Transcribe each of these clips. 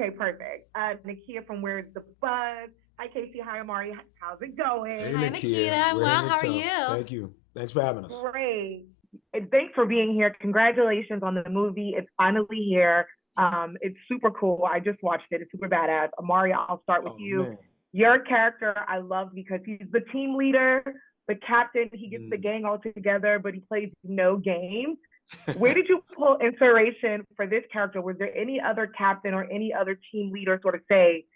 Okay, perfect. Nakia from Where's the Buzz? Hi, Kacey. Hi, Omari. How's it going? Hey, Hi, Nakia. Nikita. We're Well, in how are it, you? Thank you. Thanks for having us. Great. And thanks for being here. Congratulations on the movie. It's finally here. It's super cool. I just watched it. It's super badass. Omari, I'll start with you. Man. Your character I love because he's the team leader, the captain. He gets the gang all together, but he plays no game. Where did you pull inspiration for this character? Was there any other captain or any other team leader sort of say,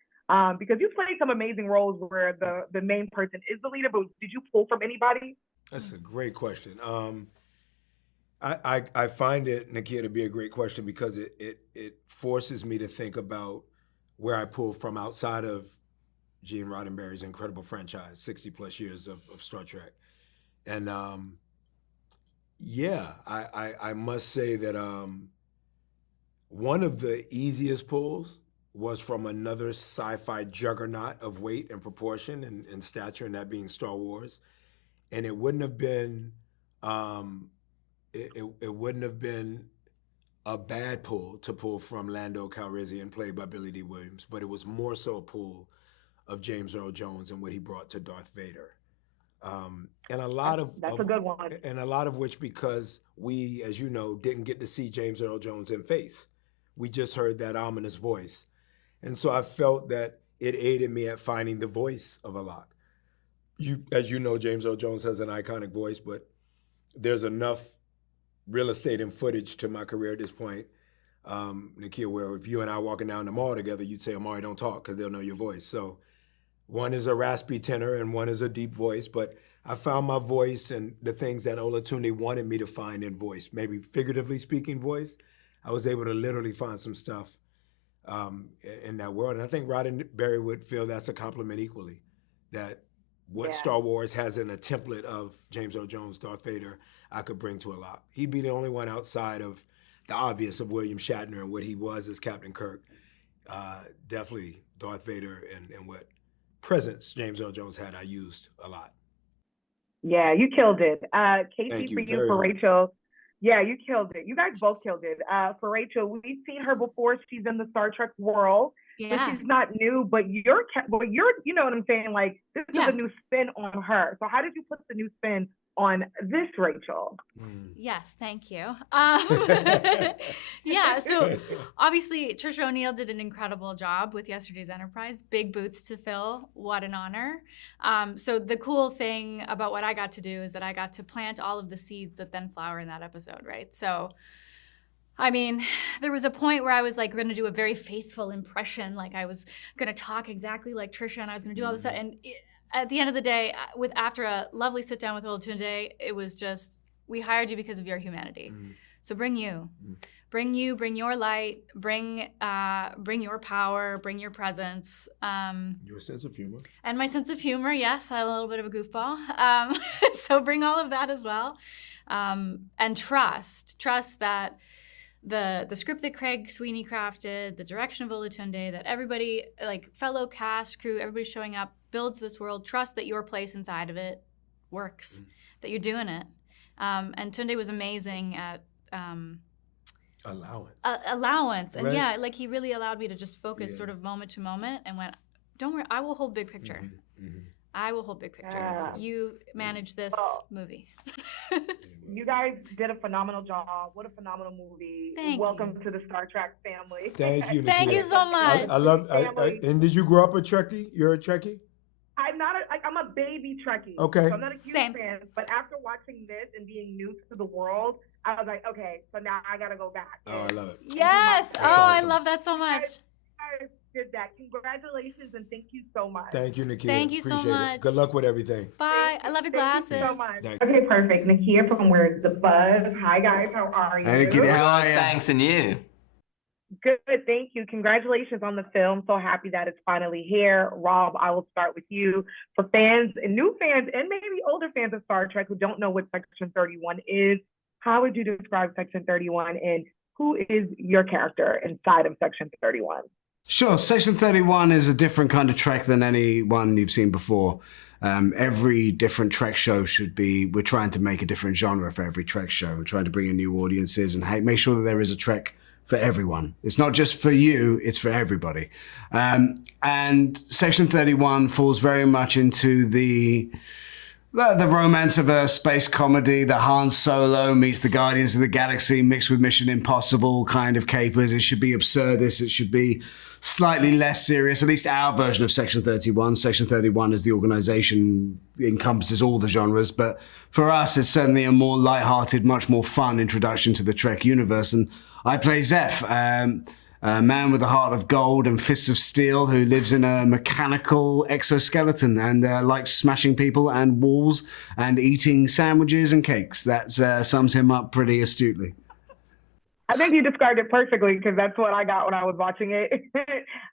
because you played some amazing roles where the main person is the leader, but did you pull from anybody? That's a great question. I find it, Nakia, to be a great question because it forces me to think about where I pull from outside of Gene Roddenberry's incredible franchise, 60 plus years of Star Trek. And I must say that one of the easiest pulls was from another sci-fi juggernaut of weight and proportion and stature, and that being Star Wars. And it wouldn't have been it wouldn't have been a bad pull to pull from Lando Calrissian, played by Billy D. Williams, but it was more so a pull of James Earl Jones and what he brought to Darth Vader. And a lot of that's a good one. And a lot of which because we, as you know, didn't get to see James Earl Jones in face. We just heard that ominous voice. And so I felt that it aided me at finding the voice of Alok. As you know, James Earl Jones has an iconic voice, but there's enough real estate and footage to my career at this point, Nakia, where if you and I walking down the mall together, you'd say, Omari, don't talk, because they'll know your voice. So one is a raspy tenor and one is a deep voice, but I found my voice and the things that Olatunde wanted me to find in voice, maybe figuratively speaking voice. I was able to literally find some stuff in that world. And I think Roddenberry would feel that's a compliment equally, that what Star Wars has in a template of James Earl Jones, Darth Vader, I could bring to Alok. He'd be the only one outside of the obvious of William Shatner and what he was as Captain Kirk. Definitely Darth Vader and what presence James Earl Jones had, I used a lot. Yeah, you killed it. Kacey, for you, for Rachel. Yeah, you killed it. You guys both killed it. For Rachel, we've seen her before. She's in the Star Trek world. Yeah. So she's not new, but you're, you know what I'm saying? Like, this is a new spin on her. So how did you put the new spin on this, Rachel? Yes, thank you. Yeah, so obviously Trisha O'Neill did an incredible job with Yesterday's Enterprise. Big boots to fill. What an honor. So the cool thing about what I got to do is that I got to plant all of the seeds that then flower in that episode, right? So I mean, there was a point where I was like going to do a very faithful impression, like I was going to talk exactly like Trisha, and I was going to do all this stuff. And at the end of the day, after a lovely sit down with Olatunde, it was just, we hired you because of your humanity. So bring you, bring your light, bring your power, bring your presence. Your sense of humor. And my sense of humor, yes, I'm a little bit of a goofball. So bring all of that as well. And trust that the script that Craig Sweeney crafted, the direction of Olatunde, that everybody, like fellow cast, crew, everybody showing up, builds this world. Trust that your place inside of it works, that you're doing it. And Tunde was amazing at allowance. And right. like he really allowed me to just focus sort of moment to moment and went, don't worry, I will hold big picture. I will hold big picture. Yeah. You manage this movie. You guys did a phenomenal job. What a phenomenal movie. Welcome to the Star Trek family. Thank you, Nakia. Thank you so much. I love and did you grow up a Trekkie? You're a Trekkie? I'm a baby Trekkie. Okay. So I'm not a huge fan, but after watching this and being new to the world, I was like, okay, so now I gotta go back. Oh, I love it. Yes. That's awesome. I love that so much. I did that. Congratulations and thank you so much. Thank you, Nakia. Thank you so much. Good luck with everything. Bye. I love your glasses. Thank you so much. Okay, perfect. Nakia from Where's the Buzz? Hi guys, how are you? Hey, Nakia, how are you? Thanks, and you? Good, thank you. Congratulations on the film. So happy that it's finally here. Rob, I will start with you. For fans and new fans and maybe older fans of Star Trek who don't know what Section 31 is, how would you describe Section 31 and who is your character inside of Section 31? Sure. Section 31 is a different kind of Trek than any one you've seen before. Every different Trek show we're trying to make a different genre for every Trek show and trying to bring in new audiences and make sure that there is a Trek for everyone. It's not just for you, it's for everybody. And Section 31 falls very much into the romance of a space comedy, the Han Solo meets the Guardians of the Galaxy mixed with Mission Impossible kind of capers. It should be absurdist. It should be slightly less serious, at least our version of Section 31. Section 31 as the organization encompasses all the genres, but for us, it's certainly a more lighthearted, much more fun introduction to the Trek universe. And I play Zeph, a man with a heart of gold and fists of steel who lives in a mechanical exoskeleton and likes smashing people and walls and eating sandwiches and cakes. That sums him up pretty astutely. I think you described it perfectly because that's what I got when I was watching it.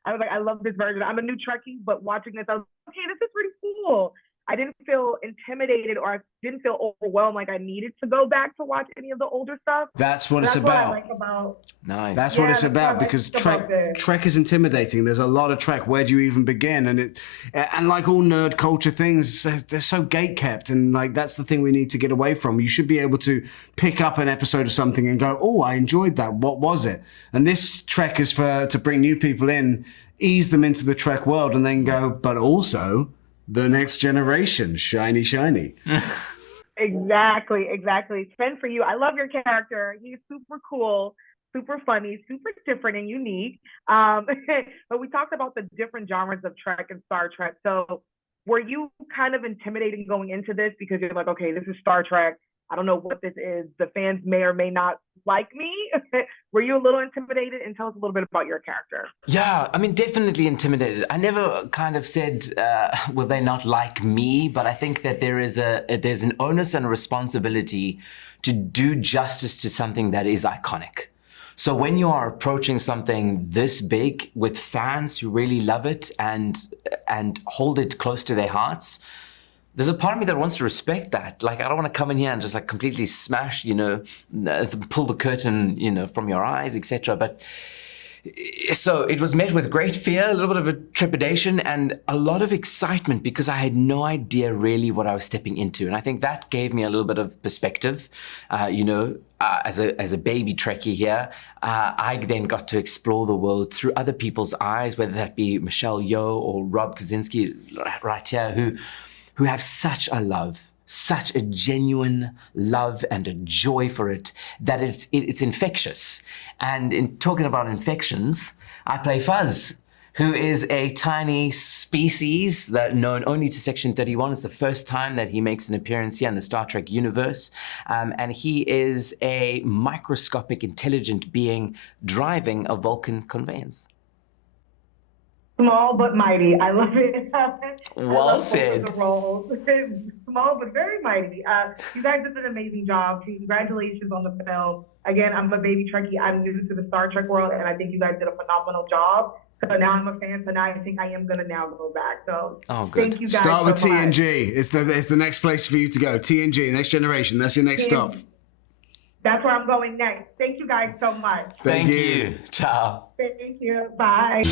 I was like, I love this version. I'm a new Trekkie, but watching this, I was like, okay, this is pretty cool. I didn't feel intimidated or I didn't feel overwhelmed like I needed to go back to watch any of the older stuff. That's what it's about. What I like about. Nice. That's what it's about, because Trek is intimidating. There's a lot of Trek. Where do you even begin? And like all nerd culture things, they're so gatekept, and like that's the thing we need to get away from. You should be able to pick up an episode of something and go, oh, I enjoyed that. What was it? And this Trek is to bring new people in, ease them into the Trek world, and then go, but also the next generation, shiny, shiny. Exactly. Sven, for you, I love your character. He's super cool, super funny, super different and unique. But we talked about the different genres of Trek and Star Trek. So were you kind of intimidating going into this because you're like, okay, this is Star Trek. I don't know what this is. The fans may or may not like me. Were you a little intimidated? And tell us a little bit about your character. Yeah, I mean, definitely intimidated. I never kind of said, will they not like me? But I think that there's an onus and a responsibility to do justice to something that is iconic. So when you are approaching something this big with fans who really love it and hold it close to their hearts, there's a part of me that wants to respect that. Like, I don't want to come in here and just like completely smash, pull the curtain, from your eyes, etc. But so it was met with great fear, a little bit of a trepidation, and a lot of excitement because I had no idea really what I was stepping into. And I think that gave me a little bit of perspective. As a baby Trekkie here, I then got to explore the world through other people's eyes, whether that be Michelle Yeoh or Rob Kazinsky right here, who have such a love, such a genuine love and a joy for it, that it's infectious. And in talking about infections, I play Fuzz, who is a tiny species that known only to Section 31. It's the first time that he makes an appearance here in the Star Trek universe. And he is a microscopic, intelligent being driving a Vulcan conveyance. Small but mighty. I love it. Well said. The roles. Small but very mighty. You guys did an amazing job. Congratulations on the film. Again, I'm a baby Trekkie. I'm new to the Star Trek world, and I think you guys did a phenomenal job. So now I'm a fan. So now I think I am gonna now go back. So thank you guys. Start with so TNG. It's the next place for you to go. TNG, Next Generation. That's your next stop. That's where I'm going next. Thank you guys so much. Thank you. Ciao. Thank you. Bye.